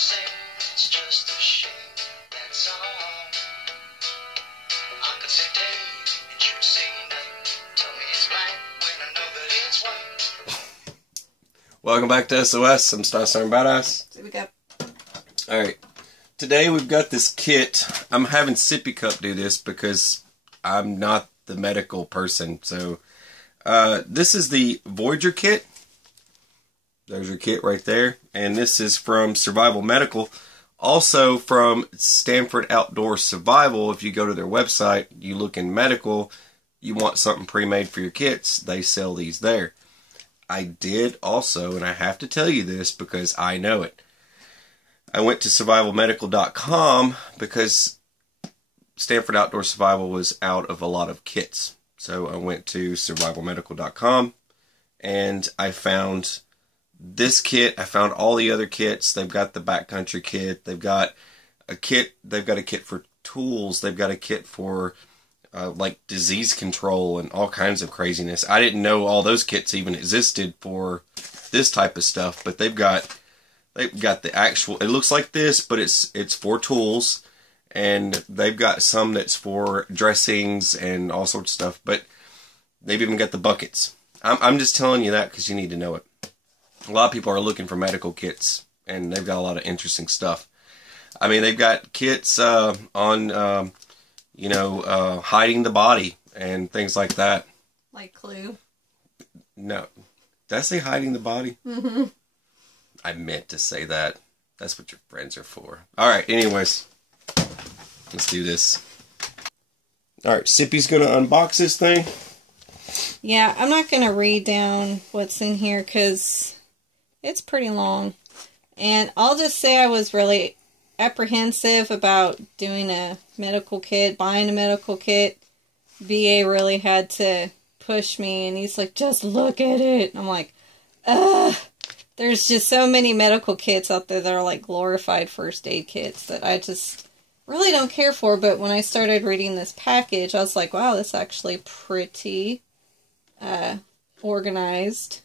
say it's just a shame, that's all. I could say day and you say night. Tell me it's black when I know that it's white. Welcome back to SOS. I'm Star Badass. Here we go. Alright. Today we've got this kit. I'm having Sippy Cup do this because I'm not the medical person. So, this is the Voyager Kit. There's your kit right there. And this is from Survival Medical. Also from Stanford Outdoor Survival. If you go to their website, you look in medical, you want something pre-made for your kits, they sell these there. I did also, and I have to tell you this because I know it. I went to survivalmedical.com because Stanford Outdoor Survival was out of a lot of kits. So I went to survivalmedical.com and I found this kit. I found all the other kits. They've got the backcountry kit. They've got a kit for tools. They've got a kit for like disease control and all kinds of craziness. I didn't know all those kits even existed for this type of stuff, but they've got the actual, it looks like this, but it's for tools, and they've got some that's for dressings and all sorts of stuff, but they've even got the buckets. I'm just telling you that because you need to know it. A lot of people are looking for medical kits, and they've got a lot of interesting stuff. I mean, they've got kits on, hiding the body and things like that. Like Clue? No. Did I say hiding the body? Mm-hmm. I meant to say that. That's what your friends are for. Alright, anyways. Let's do this. Alright, Sippy's going to unbox this thing. Yeah, I'm not going to read down what's in here because it's pretty long. And I'll just say I was really apprehensive about doing a medical kit, buying a medical kit. BA really had to push me, and he's like, just look at it. And I'm like, ugh. There's just so many medical kits out there that are like glorified first aid kits that I just really don't care for. But when I started reading this package, I was like, wow, this is actually pretty organized.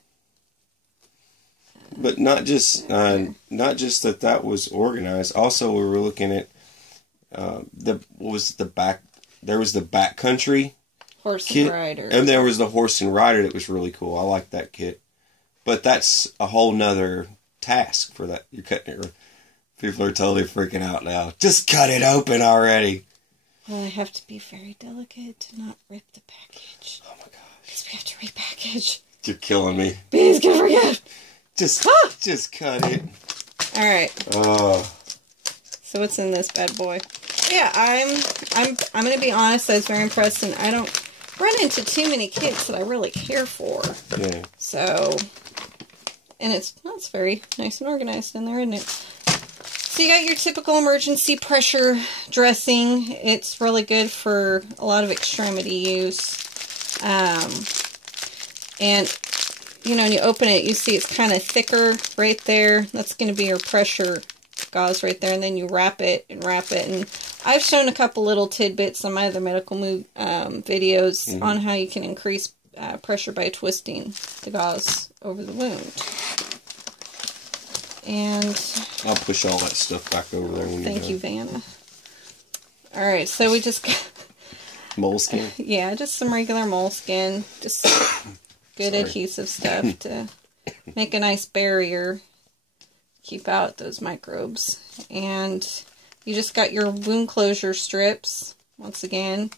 But not just that was organized. Also, we were looking at there was the backcountry horse kit, and rider, and there was the horse and rider that was really cool. I like that kit. But that's a whole nother task for that. You're cutting it. People are totally freaking out now. Just cut it open already. Well, I have to be very delicate to not rip the package. Oh my gosh. Because we have to repackage. You're killing me. Please get forget. Just cut it. Alright. Oh. So what's in this bad boy? Yeah, I'm gonna be honest, I was very impressed, and I don't run into too many kits that I really care for. Yeah. So, and it's very nice and organized in there, isn't it? So you got your typical emergency pressure dressing. It's really good for a lot of extremity use. And, when you open it, you see it's kind of thicker right there. That's going to be your pressure gauze right there. And then you wrap it. And I've shown a couple little tidbits on my other medical videos on how you can increase pressure by twisting the gauze over the wound. And I'll push all that stuff back over there. When thank you, Vanna. Alright, so we just got moleskin. Yeah, just some regular moleskin. Just good adhesive stuff to make a nice barrier. Keep out those microbes. And you just got your wound closure strips. Once again,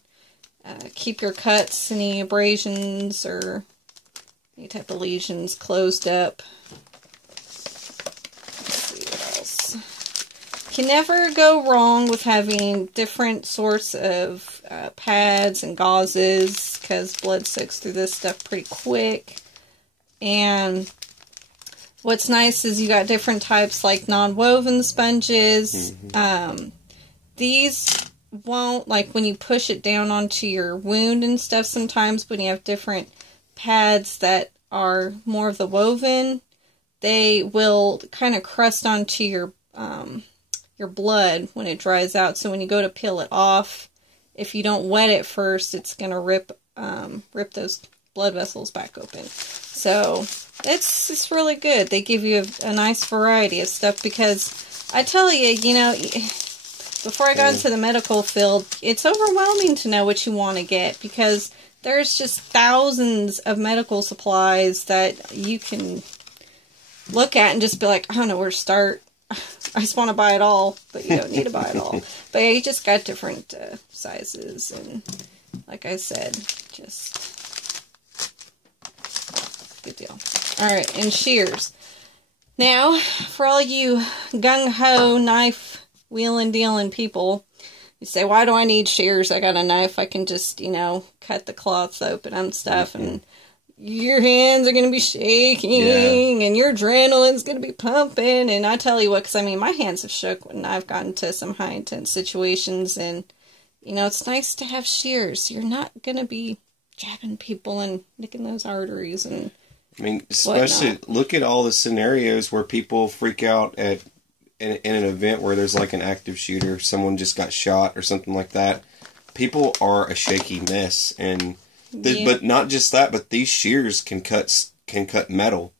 keep your cuts, any abrasions or any type of lesions closed up. Can never go wrong with having different sorts of pads and gauzes because blood soaks through this stuff pretty quick. And what's nice is you got different types like non-woven sponges. These won't, like when you push it down onto your wound and stuff sometimes when you have different pads that are more of the woven, they will kind of crust onto your blood when it dries out. So when you go to peel it off, if you don't wet it first, it's going to rip those blood vessels back open. So it's really good. They give you a nice variety of stuff because I tell you, you know, before I got into the medical field, it's overwhelming to know what you want to get because there's just thousands of medical supplies that you can look at and just be like, I don't know where to start. I just want to buy it all, but you don't need to buy it all. But yeah, you just got different sizes, and like I said, just good deal. Alright, and shears. Now, for all you gung-ho knife wheeling dealing people, you say, why do I need shears? I got a knife, I can just, you know, cut the cloths open and stuff, and your hands are going to be shaking, and your adrenaline's going to be pumping, and I tell you what, because I mean, my hands have shook when I've gotten to some high intense situations, and, you know, it's nice to have shears. You're not going to be jabbing people and nicking those arteries, and I mean, especially whatnot. Look at all the scenarios where people freak out in an event where there's like an active shooter, someone just got shot or something like that. People are a shaky mess, and but not just that, but these shears can cut metal.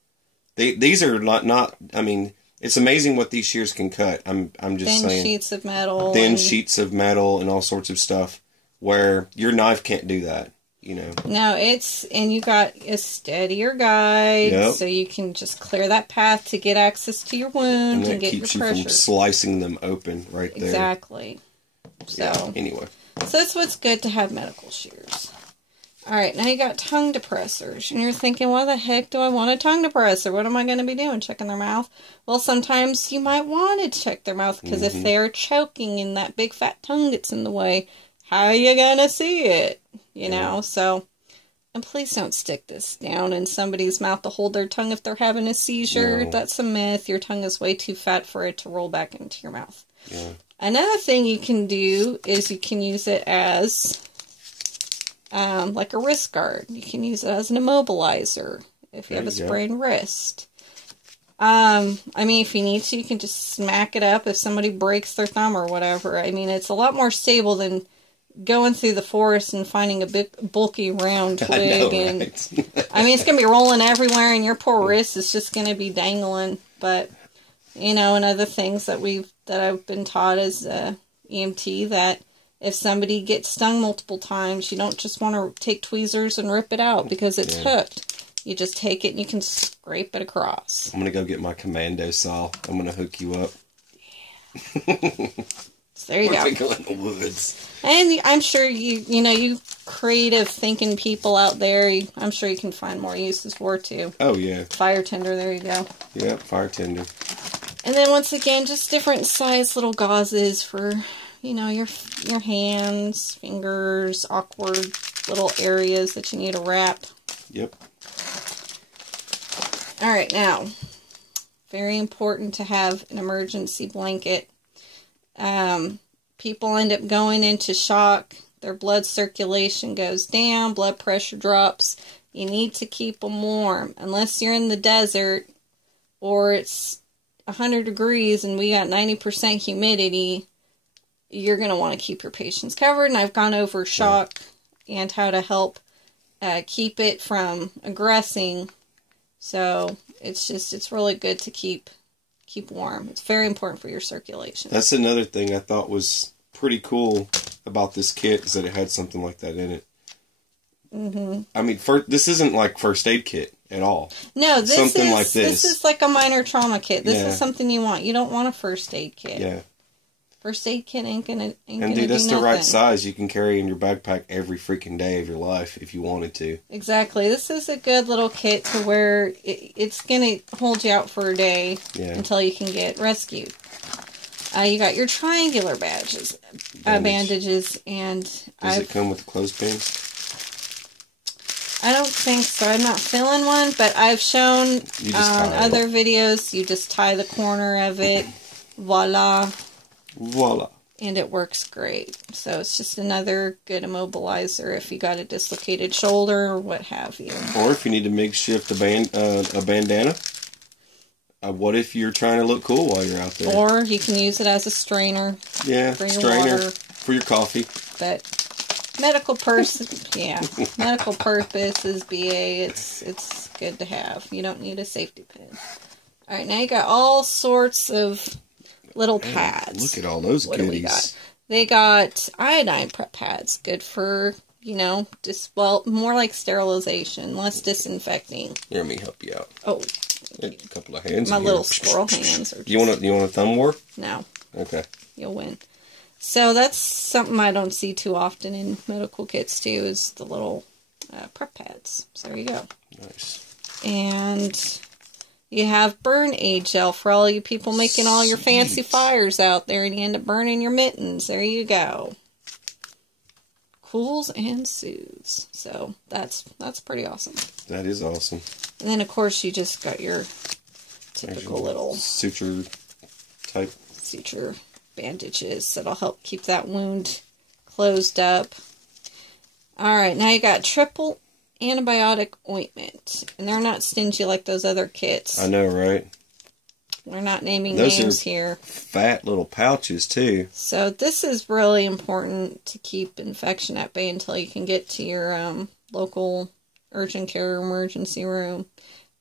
These are not. I mean, it's amazing what these shears can cut. I'm just saying. Thin sheets of metal. Thin sheets of metal and all sorts of stuff where your knife can't do that. You know. No, and you got a steadier guide, so you can just clear that path to get access to your wound and get your pressure. Keeps you from slicing them open right there. Exactly. So yeah, anyway. So that's what's good to have medical shears. Alright, now you got tongue depressors. And you're thinking, why the heck do I want a tongue depressor? What am I going to be doing? Checking their mouth? Well, sometimes you might want to check their mouth, because if they're choking and that big fat tongue gets in the way, how are you going to see it? You know, so, and please don't stick this down in somebody's mouth to hold their tongue if they're having a seizure. No. That's a myth. Your tongue is way too fat for it to roll back into your mouth. Yeah. Another thing you can do is you can use it as like a wrist guard. You can use it as an immobilizer if you have a sprained wrist. I mean, if you need to, you can just smack it up if somebody breaks their thumb or whatever. I mean, it's a lot more stable than going through the forest and finding a big bulky round twig. I know, and right? I mean, it's gonna be rolling everywhere, and your poor wrist is just gonna be dangling. But you know, and other things that I've been taught as EMT, that if somebody gets stung multiple times, you don't just want to take tweezers and rip it out because it's hooked. You just take it and you can scrape it across. I'm gonna go get my commando saw. I'm gonna hook you up. Yeah. So there you go. We're gonna go in the woods. And I'm sure you creative thinking people out there, I'm sure you can find more uses for it too. Oh yeah. Fire tender, there you go. Yeah, fire tender. And then once again, just different size little gauzes for, you know, your hands, fingers, awkward little areas that you need to wrap. Yep. Alright, now, very important to have an emergency blanket. People end up going into shock. Their blood circulation goes down. Blood pressure drops. You need to keep them warm. Unless you're in the desert or it's 100 degrees and we got 90% humidity, you're going to want to keep your patients covered. And I've gone over shock and how to help keep it from aggressing. So it's really good to keep warm. It's very important for your circulation. That's another thing I thought was pretty cool about this kit, is that it had something like that in it. Mm-hmm. I mean, this isn't like first aid kit at all. No, this this is like a minor trauma kit. This is something you want. You don't want a first aid kit. Yeah. First aid kit ain't gonna And dude, that's the right size. You can carry in your backpack every freaking day of your life if you wanted to. Exactly. This is a good little kit to where it's gonna hold you out for a day until you can get rescued. You got your triangular bandages, and does it come with clothespins? I don't think so. I'm not feeling one, but I've shown on other videos. You just tie the corner of it, voila. Voila. And it works great. So it's just another good immobilizer if you got a dislocated shoulder or what have you. Or if you need to makeshift a bandana. What if you're trying to look cool while you're out there? Or you can use it as a strainer. Yeah, for your strainer water. For your coffee. But medical medical purposes, BA, it's good to have. You don't need a safety pin. All right, now you got all sorts of little pads. Look at all those What do we goodies. got? They got iodine prep pads. Good for, you know, just, well, more like sterilization, less disinfecting. Here, let me help you out. Oh, A couple of hands. my in little here. squirrel hands are just, You want a thumb war? no, Okay. you'll win. So that's something I don't see too often in medical kits too, is the little prep pads. So there you go. Nice. And you have burn aid gel for all you people making all your fancy fires out there and you end up burning your mittens. There you go. Cools and soothes. So that's pretty awesome. That is awesome. And then of course you just got your typical little suture type. suture bandages that'll help keep that wound closed up. Alright, now you got triple antibiotic ointment. And they're not stingy like those other kits. I know, right? We're not naming Those names are here. fat little pouches, too. So this is really important to keep infection at bay until you can get to your local urgent care emergency room.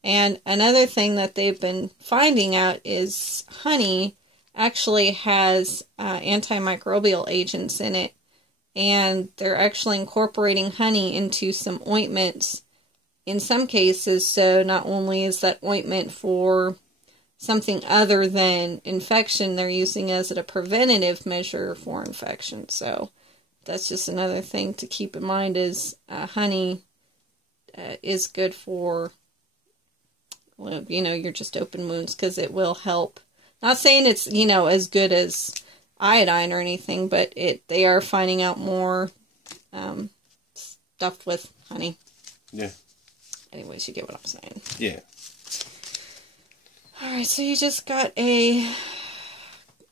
And another thing that they've been finding out is honey actually has antimicrobial agents in it. And they're actually incorporating honey into some ointments in some cases. So not only is that ointment for something other than infection, they're using as a preventative measure for infection. So that's just another thing to keep in mind is honey is good for, well, you know, your just open wounds because it will help. Not saying it's, you know, as good as iodine or anything, but they are finding out more stuff with honey. Yeah. Anyways, you get what I'm saying. Yeah. Alright, so you just got a,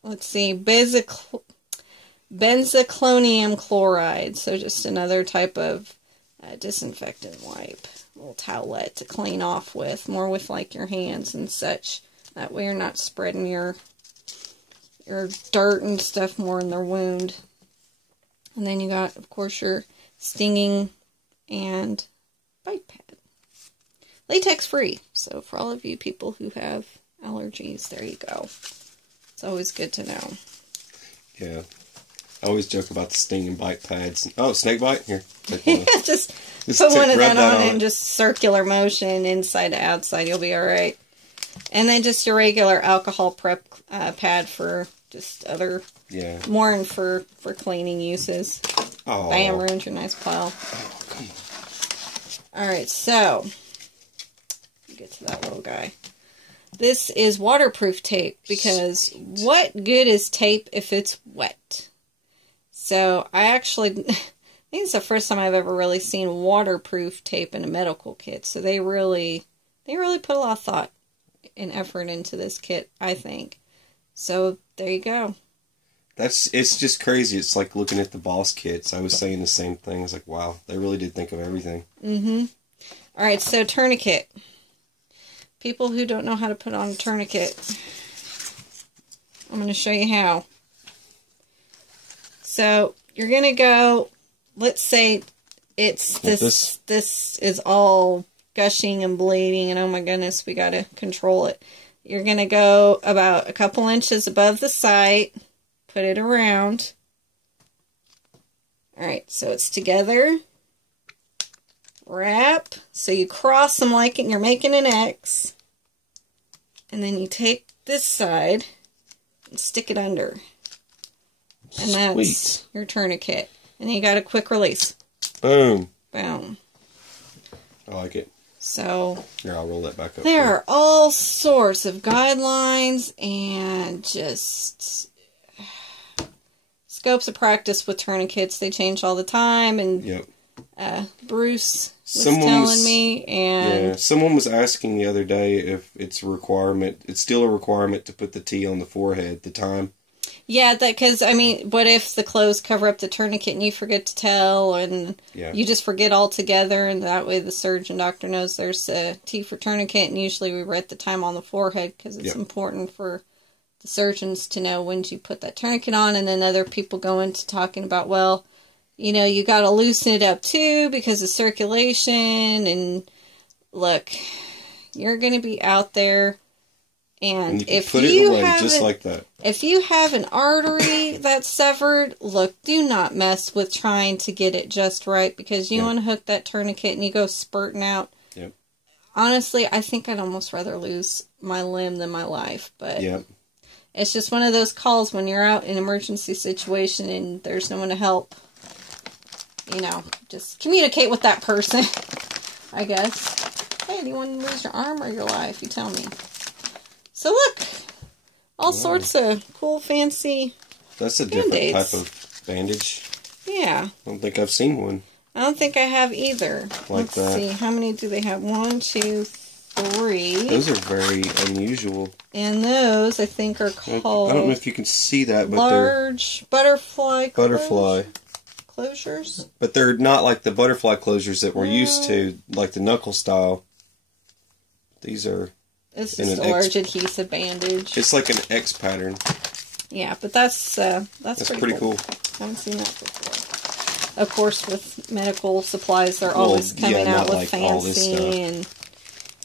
let's see, Benzalkonium Chloride. So just another type of disinfectant wipe. A little towelette to clean off with. More with like your hands and such. That way you're not spreading your dirt and stuff more in their wound. And then you got, of course, your stinging and bite pad. Latex free. So for all of you people who have allergies, there you go. It's always good to know. Yeah. I always joke about the sting and bite pads. Oh, snake bite? Here. Take one. Just put one of that on and just circular motion inside to outside. You'll be alright. And then just your regular alcohol prep pad for just other, more for cleaning uses. Oh. Bam, ruined your nice pile. Oh, come on. Alright, so, get to that little guy. This is waterproof tape, because what good is tape if it's wet? So, I actually, I think it's the first time I've ever really seen waterproof tape in a medical kit. So they really put a lot of thought and effort into this kit, I think. So, there you go. It's just crazy. It's like looking at the Boss kits. I was saying the same thing. It's like, wow, they really did think of everything. Mm-hmm. Alright, so tourniquet. People who don't know how to put on a tourniquet, I'm going to show you how. So, you're going to go, let's say it's this is all gushing and bleeding, and oh my goodness, we got to control it. You're going to go about a couple inches above the site, put it around. Alright, so it's together. Wrap. So you cross them like you're making an X. And then you take this side and stick it under. And that's your tourniquet. And then you got a quick release. Boom. Boom. I like it. So, here, I'll roll that back up. There are all sorts of guidelines and just scopes of practice with tourniquets. They change all the time. And Bruce was telling me, and someone was asking the other day if it's a requirement. It's still a requirement to put the T on the forehead. The time. Yeah, because, I mean, what if the clothes cover up the tourniquet and you forget to tell, and you just forget altogether, and that way the surgeon doctor knows there's a T for tourniquet, and usually we write the time on the forehead because it's important for the surgeons to know when you put that tourniquet on, and then other people go into talking about, well, you know, you got to loosen it up too because of circulation, and look, you're going to be out there, And you can if put you it away have just like that. If you have an artery that's severed, look, do not mess with trying to get it just right, because you want to hook that tourniquet and you go spurting out. Yep. Honestly, I think I'd almost rather lose my limb than my life, but yep. It's just one of those calls when you're out in an emergency situation and there's no one to help. You know, just communicate with that person, I guess. Hey, do you want to lose your arm or your life? You tell me. So look, all sorts of cool, fancy That's a Band-Aids. different type of bandage. Yeah. I don't think I've seen one. I don't think I have either. Like Let's see, how many do they have? 1, 2, 3. Those are very unusual. And those, I think, are called... I don't know if you can see that, but large butterfly closures. But they're not like the butterfly closures that we're used to, like the knuckle style. These are... It's just a large adhesive bandage. It's like an X pattern. Yeah, but that's pretty cool. Haven't seen that before. Of course, with medical supplies, they're always coming out with like fancy and...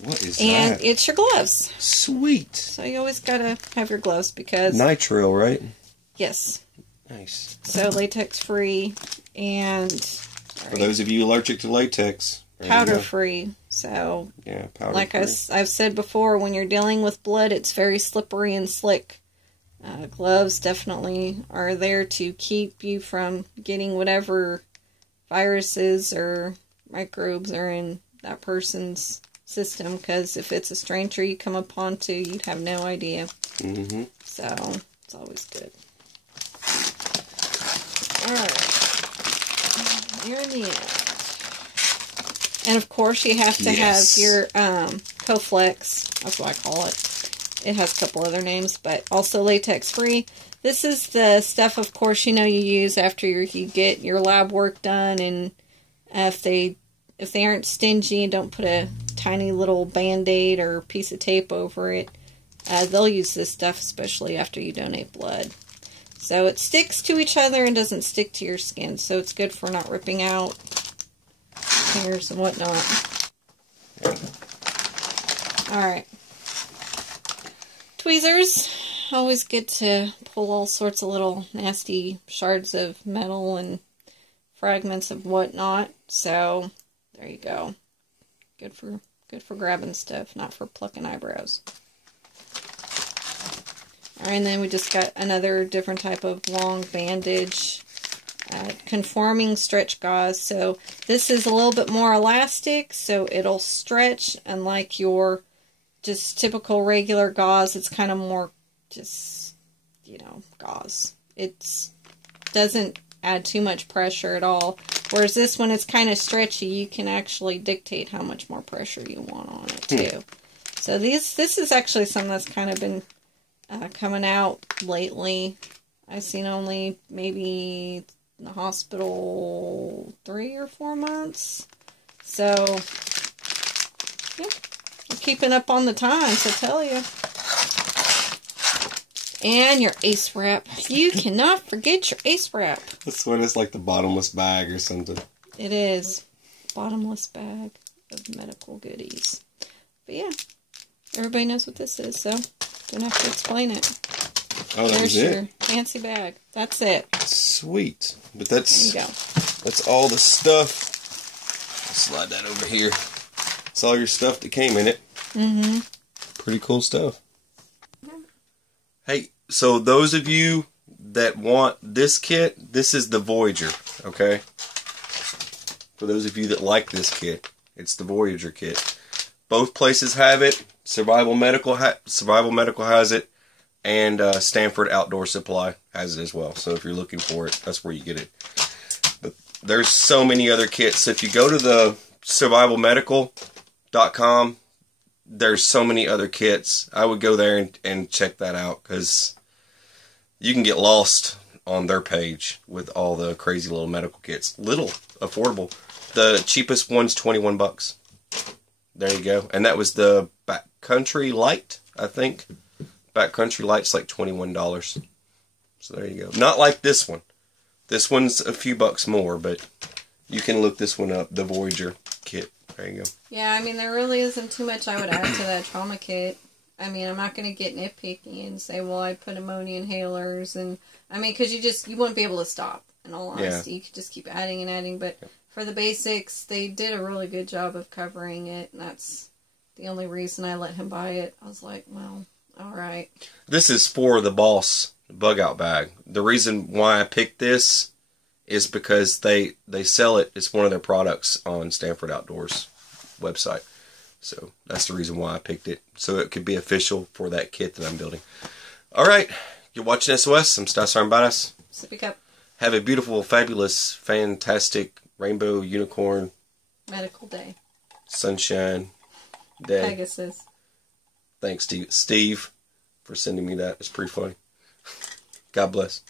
What is and that? it's your gloves. Sweet. So you always gotta have your gloves because... Nitrile, right? Yes. Nice. So latex free and... For those of you allergic to latex... Powder free. So... Yeah, powder like free. I've said before, when you're dealing with blood, it's very slippery and slick. Gloves definitely are there to keep you from getting whatever viruses or microbes are in that person's system, because if it's a stranger you come upon to, you'd have no idea. Mm-hmm. So, it's always good. Alright. Near the end. And of course you have to have your Coflex. That's what I call it. It has a couple other names, but also latex free. This is the stuff, of course, you use after you get your lab work done, and if they aren't stingy and don't put a tiny little band-aid or piece of tape over it, they'll use this stuff, especially after you donate blood. So it sticks to each other and doesn't stick to your skin, so it's good for not ripping out hairs and whatnot. Alright. Tweezers. Always good to pull all sorts of little nasty shards of metal and fragments of whatnot. So, there you go. Good for grabbing stuff, not for plucking eyebrows. Alright, and then we just got another different type of long bandage. Conforming stretch gauze. So, this is a little bit more elastic, so it'll stretch, unlike your just typical regular gauze. It's kind of more just, gauze. It doesn't add too much pressure at all. Whereas this one is kind of stretchy. You can actually dictate how much more pressure you want on it too. So this is actually something that's kind of been coming out lately. I've seen only maybe in the hospital 3 or 4 months. So, yeah, we're keeping up on the times, I tell you. And your ace wrap. You cannot forget your ace wrap. This one is like the bottomless bag or something. It is. Bottomless bag of medical goodies. But yeah, everybody knows what this is, so don't have to explain it. Oh, that was There's it? your fancy bag. That's it. Sweet. But that's... There you go. That's all the stuff. Slide that over here. It's all your stuff that came in it. Mm-hmm. Pretty cool stuff. Hey, so those of you that want this kit, this is the Voyager, okay? For those of you that like this kit, it's the Voyager Kit. Both places have it. Survival Medical has it, and Stanford Outdoor Supply has it as well. So if you're looking for it, that's where you get it. But there's so many other kits. So if you go to the survivalmedical.com, there's so many other kits. I would go there and check that out, because you can get lost on their page with all the crazy little medical kits. Little, affordable. The cheapest one's $21. There you go. And that was the Backcountry Light, I think. Backcountry Light's like $21. So there you go. Not like this one. This one's a few bucks more, but you can look this one up. The Voyager Kit. There you go. Yeah, I mean, there really isn't too much I would add to that trauma kit. I mean, I'm not going to get nitpicky and say, well, I put ammonia inhalers. And, I mean, because you wouldn't be able to stop, in all honesty. You could just keep adding and adding. But for the basics, they did a really good job of covering it. And that's the only reason I let him buy it. I was like, well, all right. This is for the Boss bug out bag. The reason why I picked this is because they sell it. It's one of their products on Stanford Outdoors website. So that's the reason why I picked it. So it could be official for that kit that I'm building. All right. You're watching SOS. I'm Stasar and Badass. Sippy cup. Have a beautiful, fabulous, fantastic rainbow unicorn Medical day. sunshine day. Pegasus. Thanks, Steve, for sending me that. It's pretty funny. God bless.